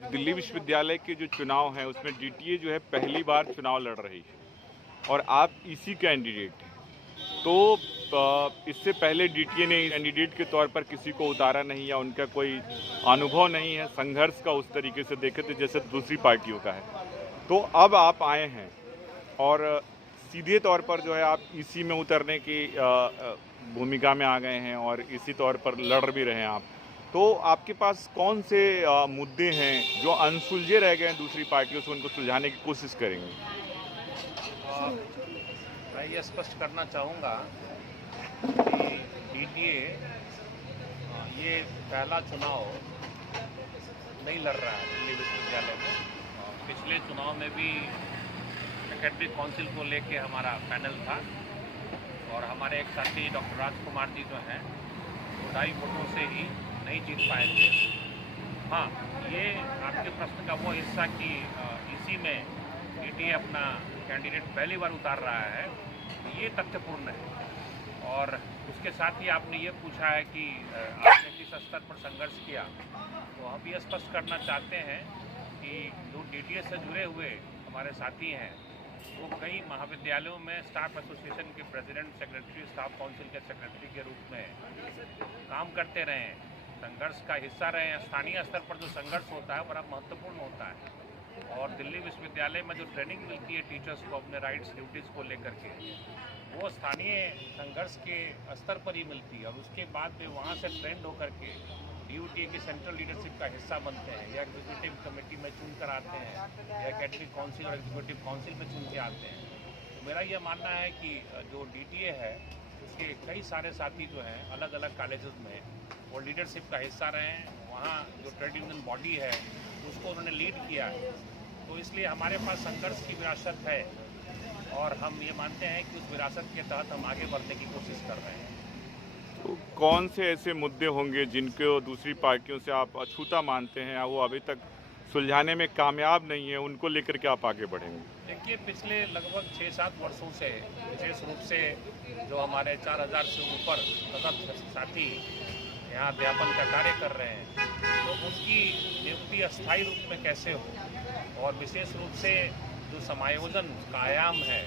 दिल्ली विश्वविद्यालय के जो चुनाव हैं उसमें डीटीए जो है पहली बार चुनाव लड़ रही है और आप इसी कैंडिडेट हैं। तो इससे पहले डीटीए ने कैंडिडेट के तौर पर किसी को उतारा नहीं या उनका कोई अनुभव नहीं है संघर्ष का उस तरीके से देखे तो जैसे दूसरी पार्टियों का है। तो अब आप आए हैं और सीधे तौर पर जो है आप इसी में उतरने की भूमिका में आ गए हैं और इसी तौर पर लड़ भी रहे हैं आप। तो आपके पास कौन से मुद्दे हैं जो अनसुलझे रह गए हैं दूसरी पार्टियों से, उनको सुलझाने की कोशिश करेंगे? मैं ये स्पष्ट करना चाहूँगा कि डीटीए ये पहला चुनाव नहीं लड़ रहा है दिल्ली विश्वविद्यालय में। पिछले चुनाव में भी एकेडमिक काउंसिल को लेके हमारा पैनल था और हमारे एक साथी डॉक्टर राजकुमार जी जो हैं 2.5 वोटों से ही नहीं जीत पाए थे। हाँ, ये आपके प्रश्न का वो हिस्सा कि इसी में डीटीए अपना कैंडिडेट पहली बार उतार रहा है, ये तथ्यपूर्ण है। और उसके साथ ही आपने ये पूछा है कि आपने किस स्तर पर संघर्ष किया, तो हम ये स्पष्ट करना चाहते हैं कि जो डीटीए से जुड़े हुए हमारे साथी हैं वो कई महाविद्यालयों में स्टाफ एसोसिएशन के प्रेसिडेंट, सेक्रेटरी, स्टाफ काउंसिल के सेक्रेटरी के रूप में काम करते रहे हैं, संघर्ष का हिस्सा रहे हैं। स्थानीय स्तर पर जो संघर्ष होता है बड़ा महत्वपूर्ण होता है और दिल्ली विश्वविद्यालय में जो ट्रेनिंग मिलती है टीचर्स को अपने राइट्स ड्यूटीज़ को लेकर के, वो स्थानीय संघर्ष के स्तर पर ही मिलती है और उसके बाद में वहाँ से ट्रेंड होकर के डीयूटीए की सेंट्रल लीडरशिप का हिस्सा बनते हैं या एग्जीक्यूटिव कमेटी में चुन कर आते हैं या एकेडमिक काउंसिल और एग्जीक्यूटिव काउंसिल में चुन के आते हैं। तो मेरा ये मानना है कि जो डीटीए है उसके कई सारे साथी जो हैं अलग अलग कॉलेजेस में वो लीडरशिप का हिस्सा रहे हैं, वहाँ जो ट्रेड यूनियन बॉडी है उसको उन्होंने लीड किया है। तो इसलिए हमारे पास संघर्ष की विरासत है और हम ये मानते हैं कि उस विरासत के तहत हम आगे बढ़ने की कोशिश कर रहे हैं। तो कौन से ऐसे मुद्दे होंगे जिनको दूसरी पार्टियों से आप अछूता मानते हैं या वो अभी तक सुलझाने में कामयाब नहीं है, उनको लेकर के आप आगे बढ़ेंगे? देखिए, पिछले लगभग 6-7 वर्षों से विशेष रूप से जो हमारे 4000 से ऊपर सतत साथी यहाँ अध्यापन का कार्य कर रहे हैं, तो उसकी नियुक्ति अस्थायी रूप में कैसे हो और विशेष रूप से जो समायोजन का आयाम है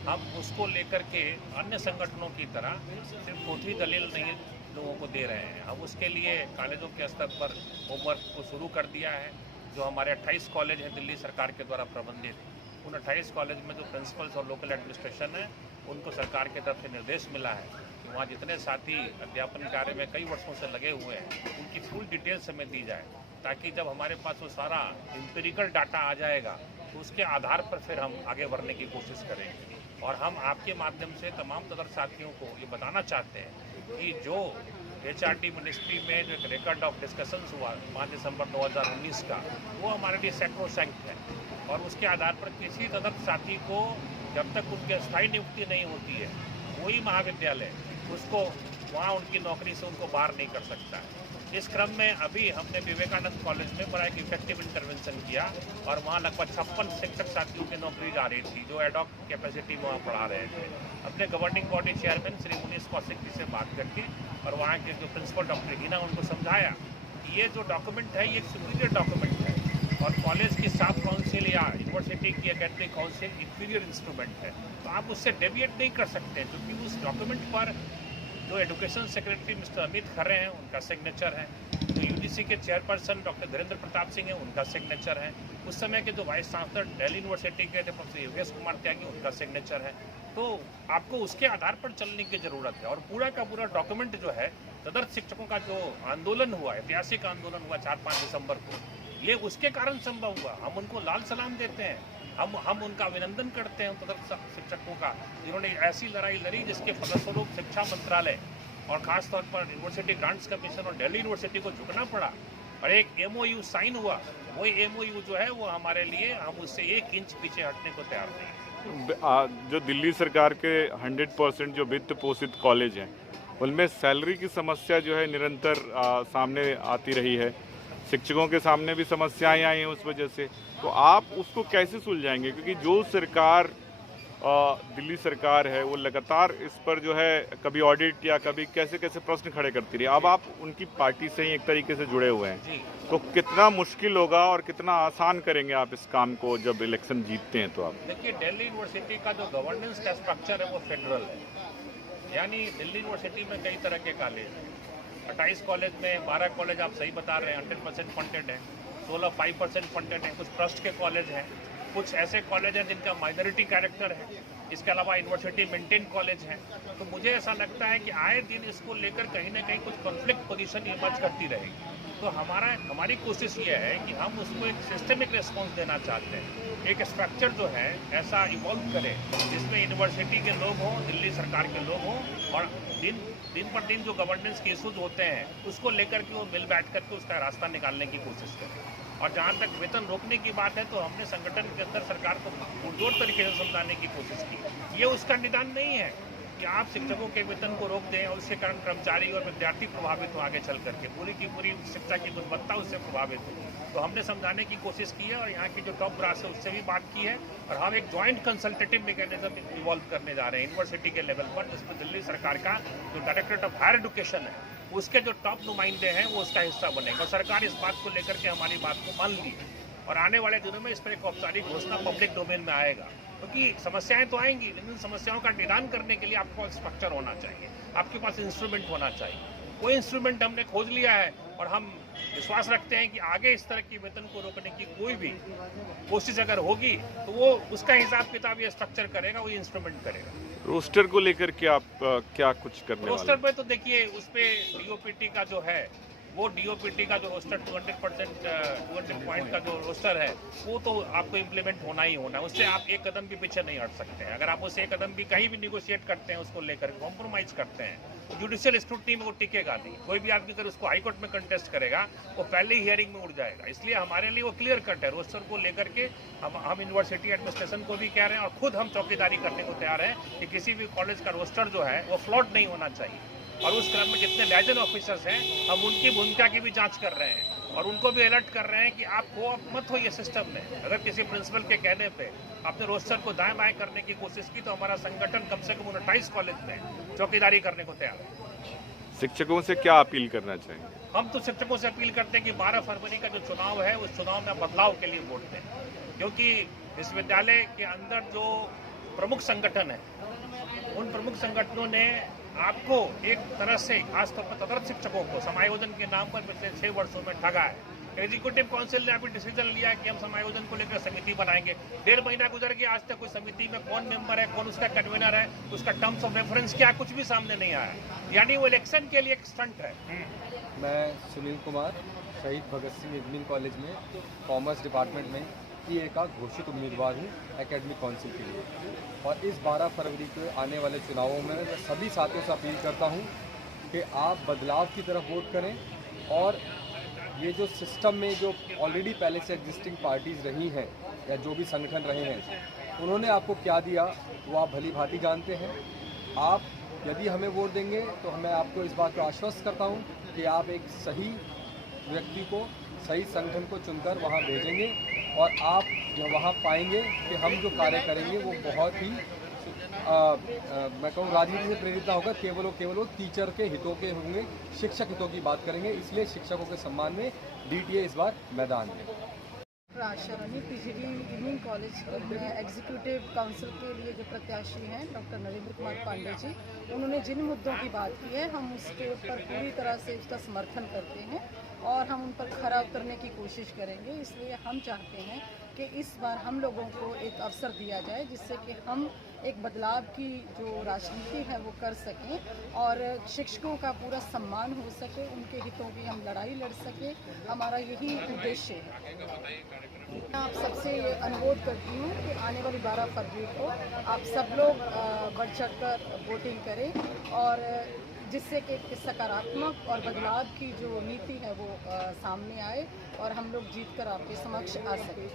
हम उसको लेकर के अन्य संगठनों की तरह सिर्फ पोथी दलील नहीं लोगों को दे रहे हैं। हम उसके लिए कॉलेजों के स्तर पर होमवर्क को शुरू कर दिया है। जो हमारे 28 कॉलेज हैं दिल्ली सरकार के द्वारा प्रबंधित, उन 28 कॉलेज में जो प्रिंसिपल्स और लोकल एडमिनिस्ट्रेशन है उनको सरकार की तरफ से निर्देश मिला है कि वहाँ जितने साथी अध्यापन कार्य में कई वर्षों से लगे हुए हैं उनकी फुल डिटेल्स हमें दी जाए, ताकि जब हमारे पास वो सारा एम्पिरिकल डाटा आ जाएगा तो उसके आधार पर फिर हम आगे बढ़ने की कोशिश करेंगे। और हम आपके माध्यम से तमाम तदर साथियों को ये बताना चाहते हैं कि जो एचआरडी मिनिस्ट्री में जो एक रिकॉर्ड ऑफ डिस्कशंस हुआ 5 दिसंबर 2019 का, वो हमारे लिए सैक्रोसैंक्ट है और उसके आधार पर किसी तदर साथी को जब तक उनकी अस्थायी नियुक्ति नहीं होती है कोई महाविद्यालय उसको वहाँ उनकी नौकरी से उनको बाहर नहीं कर सकता है। इस क्रम में अभी हमने विवेकानंद कॉलेज में बड़ा एक इफेक्टिव इंटरवेंशन किया और वहाँ लगभग 56 शिक्षक साथियों की नौकरी जा रही थी जो एडॉक कैपेसिटी में वहाँ पढ़ा रहे थे। अपने governing body chairman Shri Munish Kaushik ji से बात करके और वहाँ के जो प्रिंसिपल डॉक्टर हीना उनको समझाया कि ये जो डॉक्यूमेंट है ये एक सुपीरियर डॉक्यूमेंट है और कॉलेज की स्टाफ काउंसिल या यूनिवर्सिटी की एकेडमिक काउंसिल इंफीरियर इंस्ट्रूमेंट है, तो आप उससे डेविएट नहीं कर सकते क्योंकि उस डॉक्यूमेंट पर जो education secretary mister Amit Khare हैं उनका सिग्नेचर है, जो यूजीसी के चेयरपर्सन डॉक्टर धीरेन्द्र प्रताप सिंह हैं उनका सिग्नेचर है, उस समय के जो वाइस चांसलर दिल्ली यूनिवर्सिटी के थे प्रोफेसर योगेश कुमार त्यागी उनका सिग्नेचर है। तो आपको उसके आधार पर चलने की ज़रूरत है और पूरा का पूरा डॉक्यूमेंट जो है तदर्थ शिक्षकों का जो आंदोलन हुआ, ऐतिहासिक आंदोलन हुआ 4-5 दिसंबर को, ये उसके कारण संभव हुआ। हम उनको लाल सलाम देते हैं, हम उनका अभिनंदन करते हैं तदर्थ शिक्षकों का, जिन्होंने ऐसी लड़ाई लड़ी जिसके फलस्वरूप शिक्षा मंत्रालय और खासतौर पर यूनिवर्सिटी ग्रांट्स कमीशन और दिल्ली यूनिवर्सिटी को झुकना पड़ा और एक एमओयू साइन हुआ। वही एमओयू जो है वो हमारे लिए, हम उससे 1 इंच पीछे हटने को तैयार नहीं। जो दिल्ली सरकार के 100% जो वित्त पोषित कॉलेज हैं उनमें सैलरी की समस्या जो है निरंतर सामने आती रही है, शिक्षकों के सामने भी समस्याएं आई हैं उस वजह से, तो आप उसको कैसे सुलझाएंगे? क्योंकि जो सरकार दिल्ली सरकार है वो लगातार इस पर जो है कभी ऑडिट या कभी कैसे कैसे प्रश्न खड़े करती रही। अब आप उनकी पार्टी से ही एक तरीके से जुड़े हुए हैं जी। तो कितना मुश्किल होगा और कितना आसान करेंगे आप इस काम को जब इलेक्शन जीतते हैं तो आप? देखिए, दिल्ली यूनिवर्सिटी का जो गवर्नेंस का स्ट्रक्चर है वो फेडरल है, यानी दिल्ली यूनिवर्सिटी में कई तरह के कॉलेज हैं। 28 कॉलेज में 12 कॉलेज आप सही बता रहे हैं 100% फंडेड है, 16 5% फंडेड है, कुछ ट्रस्ट के कॉलेज हैं, कुछ ऐसे कॉलेज हैं जिनका माइनॉरिटी कैरेक्टर है, इसके अलावा यूनिवर्सिटी मेंटेन कॉलेज हैं। तो मुझे ऐसा लगता है कि आए दिन इसको लेकर कहीं ना कहीं कुछ कॉन्फ्लिक्ट पोजीशन इमर्ज करती रहेगी। तो हमारी कोशिश ये है कि हम उसको एक सिस्टमिक रिस्पॉन्स देना चाहते हैं, एक स्ट्रक्चर जो है ऐसा इवॉल्व करे जिसमें यूनिवर्सिटी के लोग हों, दिल्ली सरकार के लोग हों, और दिन पर दिन जो गवर्नेंस के इशूज होते हैं उसको लेकर के वो मिल बैठ करके उसका रास्ता निकालने की कोशिश करें। और जहाँ तक वेतन रोकने की बात है तो हमने संगठन के अंदर सरकार को पुरजोर तरीके से समझाने की कोशिश की। ये उसका निदान नहीं है कि आप शिक्षकों के वेतन को रोक दें और उसके कारण कर्मचारी और विद्यार्थी प्रभावित हो आगे चल करके, पूरी की पूरी शिक्षा की गुणवत्ता उससे प्रभावित हो। तो हमने समझाने की कोशिश की है और यहाँ की जो टॉप ब्रास है उससे भी बात की है, और हम एक जॉइंट कंसल्टेटिव मैकेनिज्म इवॉल्व करने जा रहे हैं यूनिवर्सिटी के लेवल पर, जिसमें दिल्ली सरकार का जो डायरेक्टरेट ऑफ हायर एजुकेशन है उसके जो टॉप नुमाइंदे हैं वो उसका हिस्सा बनेंगे, और सरकार इस बात को लेकर के हमारी बात को मान ली है। और आने वाले दिनों में इस पर एक औपचारिक घोषणा पब्लिक डोमेन में आएगा, क्योंकि समस्याएं तो आएंगी, लेकिन समस्याओं का निदान करने के लिए आपके पास स्ट्रक्चर होना चाहिए, आपके पास इंस्ट्रूमेंट होना चाहिए। वो इंस्ट्रूमेंट हमने खोज लिया है और हम विश्वास रखते हैं कि आगे इस तरह की वेतन को रोकने की कोई भी कोशिश अगर होगी तो वो उसका हिसाब किताब ये स्ट्रक्चर करेगा, वो इंस्ट्रूमेंट करेगा। रोस्टर को लेकर के आप क्या कुछ करने वाले? रोस्टर पे तो देखिए, उस पे डीओपीटी का जो है वो डीओपीटी का जो रोस्टर 200% 200 पॉइंट का जो रोस्टर है वो तो आपको इम्प्लीमेंट होना ही होना है, उससे आप एक कदम भी पीछे नहीं हट सकते हैं। अगर आप उससे एक कदम भी कहीं भी निगोशिएट करते हैं, उसको लेकर कॉम्प्रोमाइज करते हैं, जुडिशियल स्क्रूटनी में वो टिकेगा नहीं। कोई भी आदमी अगर उसको हाईकोर्ट में कंटेस्ट करेगा वो पहले ही हियरिंग में उड़ जाएगा। इसलिए हमारे लिए वो क्लियर कट है, रोस्टर को लेकर के हम यूनिवर्सिटी एडमिनिस्ट्रेशन को भी कह रहे हैं और खुद हम चौकीदारी करने को तैयार हैं कि किसी भी कॉलेज का रोस्टर जो है वो फ्लॉट नहीं होना चाहिए। और उस क्रम में जितने लाइजन ऑफिसर्स हैं हम उनकी भूमिका की भी जांच कर रहे हैं और उनको भी अलर्ट कर रहे हैं कि आप कोऑप मत होइए सिस्टम में। अगर किसी प्रिंसिपल के कहने पे आपने रोस्टर को दाएं बाएं करने की कोशिश की तो हमारा संगठन कम से कम 29 कॉलेज में चौकीदारी करने को तैयार है। शिक्षकों से क्या अपील करना चाहेंगे? हम तो शिक्षकों से अपील करते हैं कि 12 फरवरी का जो चुनाव है उस चुनाव में बदलाव के लिए वोट दें, क्योंकि विश्वविद्यालय के अंदर जो प्रमुख संगठन है उन प्रमुख संगठनों ने आपको एक तरह से खासतौर पर तदर्थ शिक्षकों को समायोजन के नाम पर पिछले 6 वर्षों में ठगा है। एग्जीक्यूटिव काउंसिल ने अभी डिसीजन लिया कि हम समायोजन को लेकर समिति बनाएंगे। 1.5 महीना गुजर गया, आज तक कोई समिति में कौन मेंबर है, कौन उसका कन्वीनर है, उसका टर्म्स ऑफ रेफरेंस क्या, कुछ भी सामने नहीं आया। यानी वो इलेक्शन के लिए एक स्टंट है। मैं सुनील कुमार, शहीद भगत सिंह इंजीनियरिंग कॉलेज में कॉमर्स डिपार्टमेंट में PA का घोषित उम्मीदवार हूँ एकेडमिक काउंसिल के लिए। और इस 12 फरवरी के आने वाले चुनावों में मैं सभी साथियों से अपील करता हूँ कि आप बदलाव की तरफ वोट करें, और ये जो सिस्टम में जो ऑलरेडी पहले से एग्जिस्टिंग पार्टीज़ रही हैं या जो भी संगठन रहे हैं उन्होंने आपको क्या दिया वो आप भली भांति जानते हैं। आप यदि हमें वोट देंगे तो मैं आपको इस बात को आश्वस्त करता हूँ कि आप एक सही व्यक्ति को, सही संगठन को चुनकर वहाँ भेजेंगे और आप वहाँ पाएंगे कि हम जो कार्य करेंगे वो बहुत ही मैं कहूँ राजनीति से प्रेरित ना होगा, केवल वो टीचर के हितों के होंगे, शिक्षक हितों की बात करेंगे। इसलिए शिक्षकों के सम्मान में DTA इस बार मैदान में। राजशारानी PGD engineering college executive council के लिए जो प्रत्याशी हैं डॉक्टर नरेंद्र कुमार पांडे जी, उन्होंने जिन मुद्दों की बात की है हम उसके ऊपर पूरी तरह से उसका समर्थन करते हैं और हम उन पर खरा उतरने की कोशिश करेंगे। इसलिए हम चाहते हैं कि इस बार हम लोगों को एक अवसर दिया जाए जिससे कि हम एक बदलाव की जो राजनीति है वो कर सकें और शिक्षकों का पूरा सम्मान हो सके, उनके हितों की हम लड़ाई लड़ सकें। हमारा यही उद्देश्य है। मैं आप सबसे ये अनुरोध करती हूँ कि आने वाली 12 फरवरी को आप सब लोग बढ़ चढ़ कर वोटिंग करें और जिससे कि एक सकारात्मक और बदलाव की जो नीति है वो सामने आए और हम लोग जीत कर आपके समक्ष आ सकें।